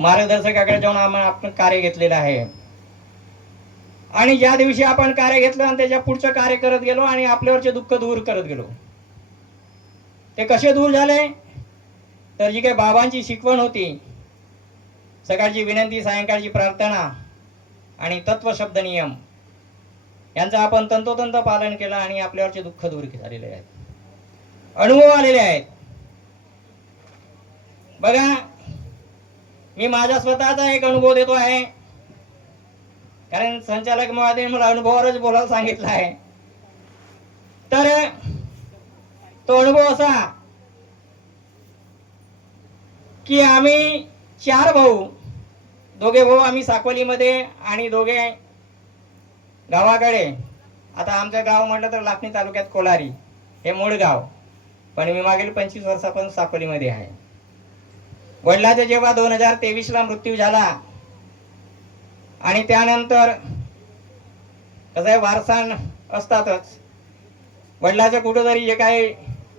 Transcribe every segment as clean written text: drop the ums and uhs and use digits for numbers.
मार्गदर्शकाकडे जाऊन आपण कार्य घेतलेलं आहे. आणि ज्या दिवशी आपण कार्य घेतलं आणि त्याच्या पुढचं कार्य करत गेलो आणि आपल्यावरचे दुःख दूर करत गेलो. ते कसे दूर झाले? तर जी काही बाबांची शिकवण होती, सकाळची विनंती, सायंकाळची प्रार्थना आणि तत्वशब्द नियम, यांचं आपण तंतोतंत पालन केलं आणि आपल्यावरचे दुःख दूर झालेले आहेत, अनुभव आलेले आहेत. बघा, मी माझा स्वतःचा एक अनुभव देतो आहे, कारण संचालक महोदय मला अनुभवावरच बोलायला सांगितलं आहे. तर तो अनुभव असा की आम्ही 4 भाऊ, दोघे भाऊ आम्ही साकोलीमध्ये आणि दोघे गावाकडे. आता आमचं गाव म्हटलं तर लाखनी तालुक्यात कोलारी हे मूळ गाव, पण मी मागील 25 वर्षापासून साकोलीमध्ये आहे. वडिलांचा जेव्हा 2023ला मृत्यू झाला आणि त्यानंतर कसं आहे, वारसान असतातच. वडिलांचं कुठंतरी जे काही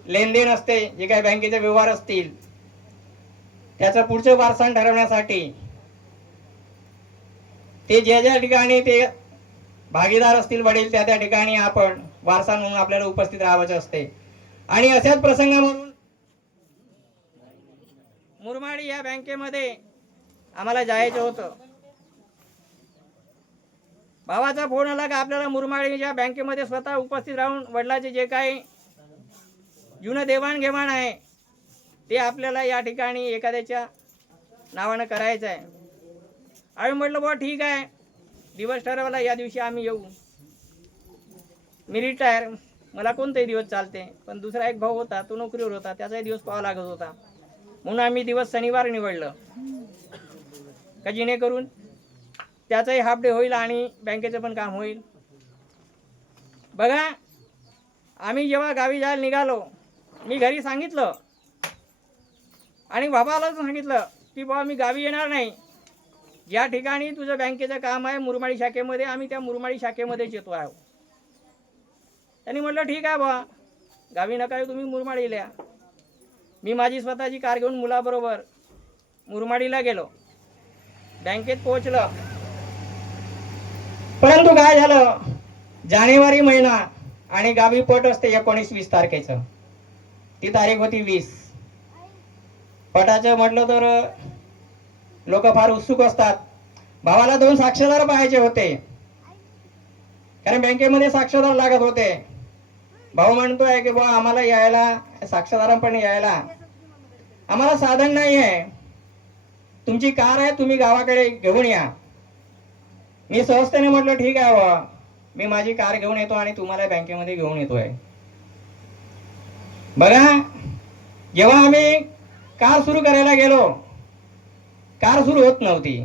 लेनदेन असते, जे काही बँकेचे व्यवहार असतील, त्याचं पुढचं वारसान ठरवण्यासाठी ते ज्या ठिकाणी ते भागीदार असतील वडील, त्या ठिकाणी आपण वारसा म्हणून आपल्याला उपस्थित राहायचं असते. आणि अशाच प्रसंगामधून मुरमाडी या बँकेमध्ये आम्हाला जायचं होतं. भावाचा फोन आला की आपल्याला मुरमाडीच्या बँकेमध्ये स्वतः उपस्थित राहून वडिलांचे जे काही जुनं देवाणघेवाण आहे ते आपल्याला या ठिकाणी एखाद्याच्या नावानं करायचं आहे. आम्ही म्हटलं बुवा ठीक आहे, दिवस ठरवला, या दिवशी आम्ही येऊ. मी रिटायर, मला कोणताही दिवस चालते, पण दुसरा एक भाऊ होता, तो नोकरीवर होता, त्याचाही दिवस पाहावा लागत होता. म्हणून आम्ही दिवस शनिवार निवडलं का जेणेकरून त्याचाही हाफ डे होईल आणि बँकेचं पण काम होईल. बघा, आम्ही जेव्हा गावी जायला निघालो, मी घरी सांगितलं आणि बाबाला सांगितलं की बाबा मी गावी येणार नाही, ज्या ठिकाणी तुझं बँकेचं काम आहे मुरमाडी शाखेमध्ये, आम्ही त्या मुरमाडी शाखेमध्येच येतो आहे. त्यांनी म्हटलं ठीक आहे बा, गावी नका येऊ, तुम्ही मुरमाडीला या. मी माझी स्वतःची कार घेऊन मुलाबरोबर मुरमाडीला गेलो. बँकेत पोहोचलं, परंतु काय झालं, जानेवारी महिना आणि गावी पट असते 19-20 तारखेचं. ती तारीख होती 20. पटाचं म्हटलं तर लोक फार उत्सुक असतात. भावाला 2 साक्षीदार पाहायचे होते, कारण बँकेमध्ये साक्षीदार लागत होते. भाऊ म्हणतोय की बा आम्हाला यायला, साक्षीदारांपण यायला आम्हाला साधन नाही आहे, तुमची कार आहे, तुम्ही गावाकडे घेऊन या. मी सहजतेने म्हटलं ठीक आहे बा, मी माझी कार घेऊन येतो आणि तुम्हाला बँकेमध्ये घेऊन येतोय. बघा, जेव्हा आम्ही कार सुरू करायला गेलो, कार सुरू होत नव्हती.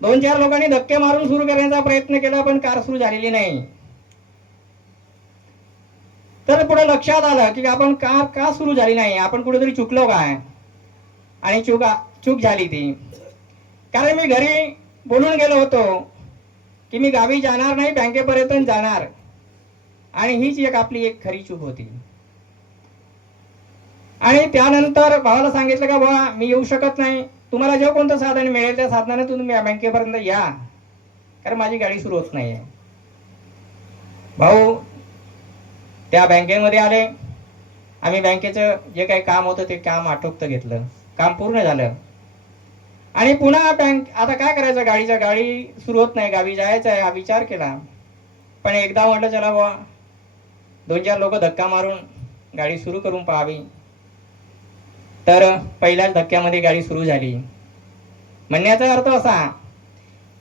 2-4 लोकांनी धक्के मारून सुरू करण्याचा प्रयत्न केला, पण कार सुरू झालेली नाही. तर पुढे लक्षात आलं की आपण कार का सुरू झाली नाही, आपण कुठेतरी चुकलो काय. आणि चूक झाली ती, कारण मी घरी बोलून गेलो होतो की मी गावी जाणार नाही, बँकेपर्यंत जाणार, आणि हीच एक आपली एक खरी चूक होती. आणि त्यानंतर भावाला सांगितलं का बाबा मी येऊ शकत नाही, तुम्हाला जे कोणतं साधन मिळेल त्या साधनाने तुम्ही बँकेपर्यंत या, कारण माझी गाडी सुरू होत नाहीये. भाऊ त्या बँकेमध्ये आले. आम्ही बँकेचं जे काही काम होतं ते काम आटोपत घेतलं, काम पूर्ण झालं. आणि पुन्हा बँक, आता काय करायचं, गाडी सुरू होत नाही, गावी जायचं आहे हा विचार केला. पण एकदा म्हटलं चला बाबा 2-4 लोक धक्का मारून गाडी सुरू करून पाहावी. तर पहिल्याच धक्क्यामध्ये गाडी सुरू झाली. म्हणण्याचा अर्थ असा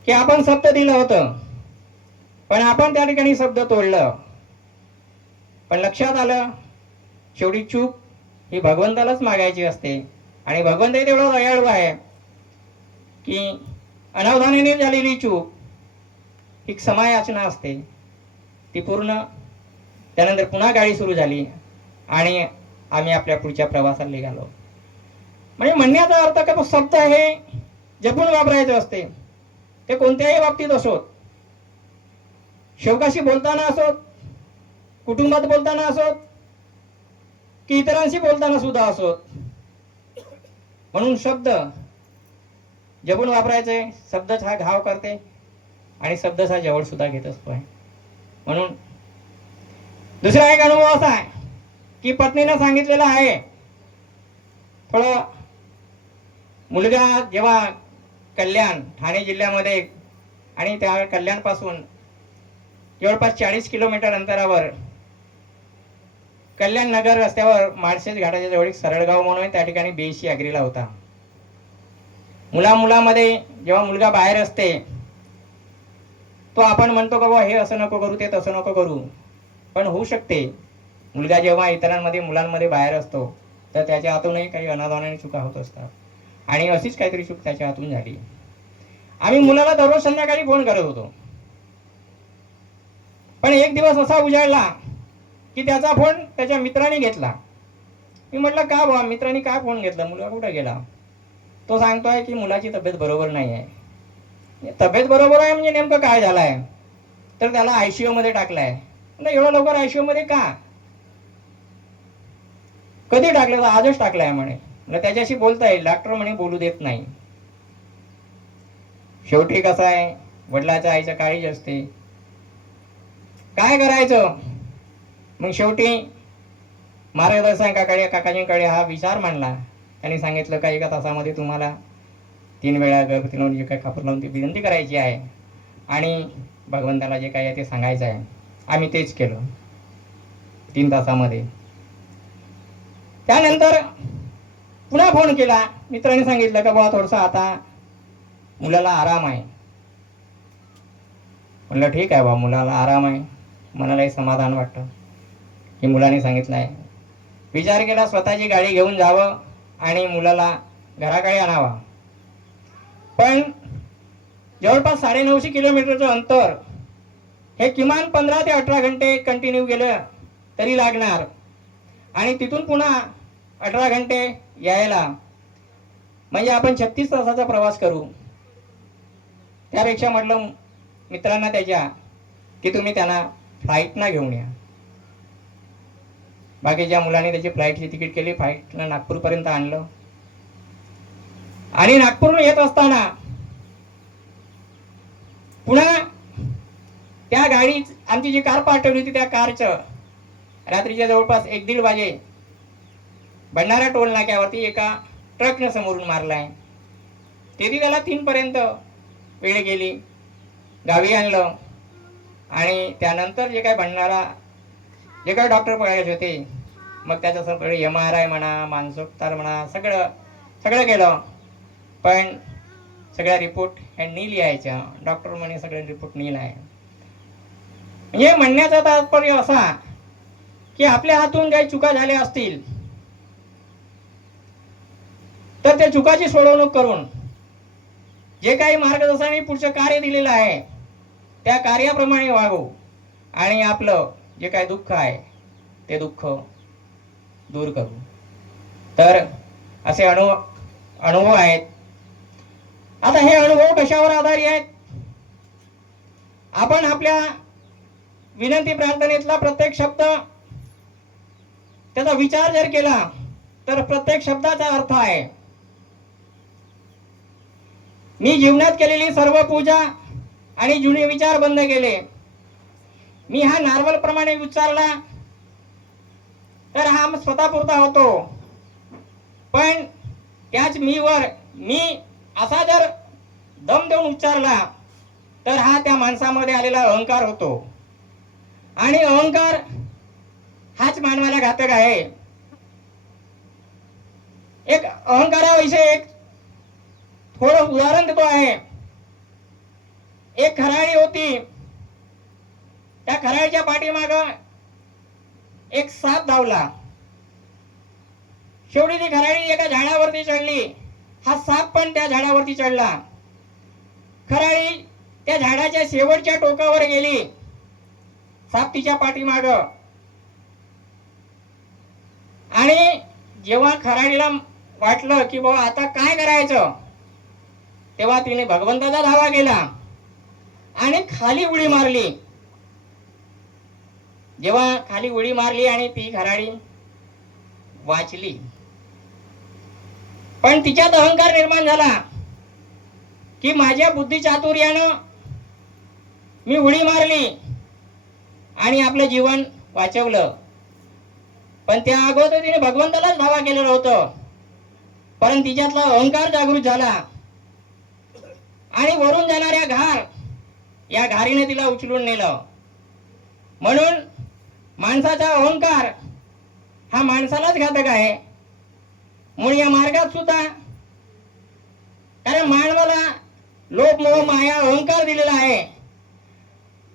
की आपण शब्द दिलं होतं, पण आपण त्या ठिकाणी शब्द तोडलं. पण लक्षात आलं शेवटी चूक ही भगवंतालाच मागायची असते, आणि भगवंतही तेवढा दयाळू आहे की अनावधानाने झालेली चूक ही क्षमायाचना असते, ती पूर्ण. त्यानंतर पुन्हा गाडी सुरू झाली आणि आम्ही आपल्या पुढच्या प्रवासाला निघालो. म्हणजे म्हणण्याचा अर्थ का शब्द हे जपून वापरायचे असते, ते कोणत्याही बाबतीत असोत, शेवकाशी बोलताना असोत, कुटुंबात बोलताना असोत, की इतरांशी बोलताना सुद्धा असोत. म्हणून शब्द जपून वापरायचे. शब्दच हा घाव करते आणि शब्दच हा जवळ सुद्धा घेत असतो आहे. म्हणून दुसरा एक अनुभव असा आहे की पत्नीनं सांगितलेला आहे, थोडं मुलगा जेव्हा कल्याण ठाणे जिल्ह्यामध्ये आणि त्या कल्याणपासून जवळपास 40 किलोमीटर अंतरावर कल्याण नगर रस्त्यावर माळशेज घाटाच्या जवळ एक सरळगाव म्हणून आहे, त्या ठिकाणी BSc ॲग्रीला होता. मुलामध्ये जेव्हा मुलगा बाहेर असते तो आपण म्हणतो का बाबा हे असं नको करू, ते तसं नको करू, पण होऊ शकते. मुलगा जेव्हा इतरांमध्ये मुलांमध्ये बाहेर असतो तर त्याच्या हातूनही काही अनावधानाने चुका होत असतात आणि अशीच काहीतरी चूक त्याच्या हातून झाली. आम्ही मुलाला दररोज संध्याकाळी फोन करत होतो, पण एक दिवस असा उजाडला की त्याचा फोन त्याच्या मित्राने घेतला. मी म्हटलं का बा मित्रांनी काय फोन घेतला, मुलगा कुठे गेला? तो सांगतोय की मुलाची तब्येत बरोबर नाही आहे. तब्येत बरोबर आहे म्हणजे नेमकं काय झालं आहे? तर त्याला ICU मध्ये टाकलाय. म्हणजे एवढं लवकर ICU मध्ये का? कधी टाकलं? तर आजच टाकलाय म्हणे. म्हणजे त्याच्याशी बोलता येईल, डॉक्टर म्हणे बोलू देत नाही. शेवटी कसं आहे, वडिलाच्या आईच्या काळीच असते, काय करायचं? मग शेवटी मार्गदर्शकाकडे काकाजींकडे हा विचार मांडला. त्यांनी सांगितलं का 1 तासामध्ये तुम्हाला 3 वेळा गर्भवती लावून जे काही कापूर लावून ती विनंती करायची आहे आणि भगवंताला जे काही आहे ते सांगायचं आहे. आम्ही तेच केलं 3 तासामध्ये. त्यानंतर पुन्हा फोन केला. मित्रांनी सांगितलं का बाबा थोडंसं आता मुलाला आराम आहे. म्हणलं ठीक आहे बाबा, मुलाला आराम आहे. मनालाही समाधान वाटतं की मुलाने सांगितलं आहे. विचार केला स्वतःची गाडी घेऊन जावं आणि मुलाला घराकडे आणावा. पण जवळपास 950 किलोमीटरचं अंतर हे किमान 15 ते 18 घंटे कंटिन्यू गेलं तरी लागणार आणि तिथून पुन्हा 18 घंटे यायला, म्हणजे आपण 36 तासाचा प्रवास करू. त्यापेक्षा म्हटलं मित्रांना त्याच्या की तुम्ही त्यांना फ्लाईटनं घेऊन या. बाकीच्या मुलांनी त्याची फ्लाईटची तिकीट केली, फ्लाईटनं नागपूरपर्यंत आणलं आणि नागपूरहून येत असताना पुन्हा त्या गाडी आमची जी कार पाठवली होती त्या कारचं रात्रीच्या जवळपास 1-1:30 वाजे भंडारा टोल नाक्यावरती एका ट्रकनं समोरून मारलाय. तेथे त्याला 3 पर्यंत वेळ गेली. गावी आणलं आणि त्यानंतर जे काय भंडारा जे काय डॉक्टर बघायचे होते, मग त्याचं सगळं MRI म्हणा, मानसोपचार म्हणा, सगळं केलं. पण सगळ्या रिपोर्ट ह्यांनी लिहायच्या. डॉक्टर म्हणे सगळे रिपोर्ट नील आहे. म्हणजे म्हणण्याचा तात्पर्य असा की आपल्या हातून काही चुका झाल्या असतील तर त्या चुकाची सोडवणूक करून जे काही मार्गदर्शनाने पुढचं कार्य दिलेलं आहे त्या कार्याप्रमाणे वागू आणि आपलं जे काही दुःख आहे ते दुःख दूर करू. तर असे अनुभव आहेत. आता हे अनुभव कशावर आधारित आहेत? आपण आपल्या विनंती प्रार्थनेतला प्रत्येक शब्द त्याचा विचार जर केला तर प्रत्येक शब्दाचा अर्थ आहे. मी जीवनात केलेली सर्व पूजा आणि जुने विचार बंद केले. मी हा नॉर्मल प्रमाणे उच्चारला तर हा स्वतःपुरता होतो, पण त्याच मी असा जर दम देऊन उच्चारला तर हा त्या माणसामध्ये आलेला अहंकार होतो आणि अहंकार हाच मानवाला घातक आहे. एक अहंकाराविषयी एक थोडं उदाहरण देतो आहे. एक खराडी होती, त्या खराडीच्या पाठीमाग एक साप धावला. शेवटी ती खराडी एका झाडावरती चढली, हा साप पण त्या झाडावरती चढला. खराडी त्या झाडाच्या शेवटच्या टोकावर गेली, साप तिच्या पाठीमाग. आणि जेव्हा खराडीला वाटलं की बाबा आता काय करायचं, तेव्हा तिने भगवंताचा धावा केला आणि खाली उडी मारली. जेव्हा खाली उडी मारली आणि ती खराडी वाचली, पण तिच्यात अहंकार निर्माण झाला की माझ्या बुद्धिचातुर्यानं मी उडी मारली आणि आपलं जीवन वाचवलं. पण त्या अगोदर तिने भगवंतालाच धावा केलेलं होतं, परंतु तिच्यातला अहंकार जागृत झाला आणि वरून जाणाऱ्या घार या घारीने तिला उचलून नेलं. म्हणून माणसाचा अहंकार हा माणसालाच घातक आहे. म्हणून या मार्गात सुद्धा, कारण मानवाला लोभ मोह माया अहंकार दिलेला आहे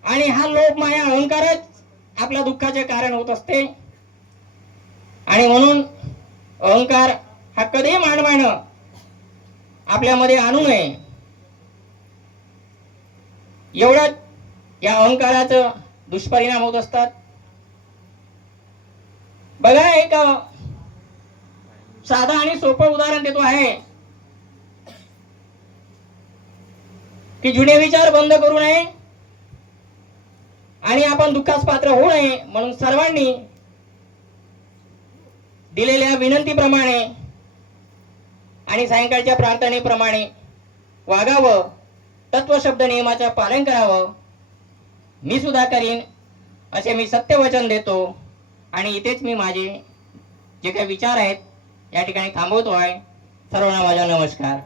आणि हा लोभ माया अहंकारच आपल्या दुःखाचे कारण होत असते. आणि म्हणून अहंकार हा कधीही मानवानं आपल्यामध्ये आणू नये. एवढंच या अहंकाराचं दुष्परिणाम होत असतात. बघा, एक साधा आणि सोपं उदाहरण देतो आहे की जुने विचार बंद करू नये आणि आपण दुःखास पात्र होऊ नये म्हणून सर्वांनी दिलेल्या विनंतीप्रमाणे आणि सायंकाळच्या प्रार्थनेप्रमाणे वागावं, तत्वशब्द नियमाचं पालन करावं. मी सुद्धा करीन असे मी सत्यवचन देतो आणि इथेच मी माझे जे काही विचार आहेत या ठिकाणी थांबवतो आहे. सर्वांना माझा नमस्कार.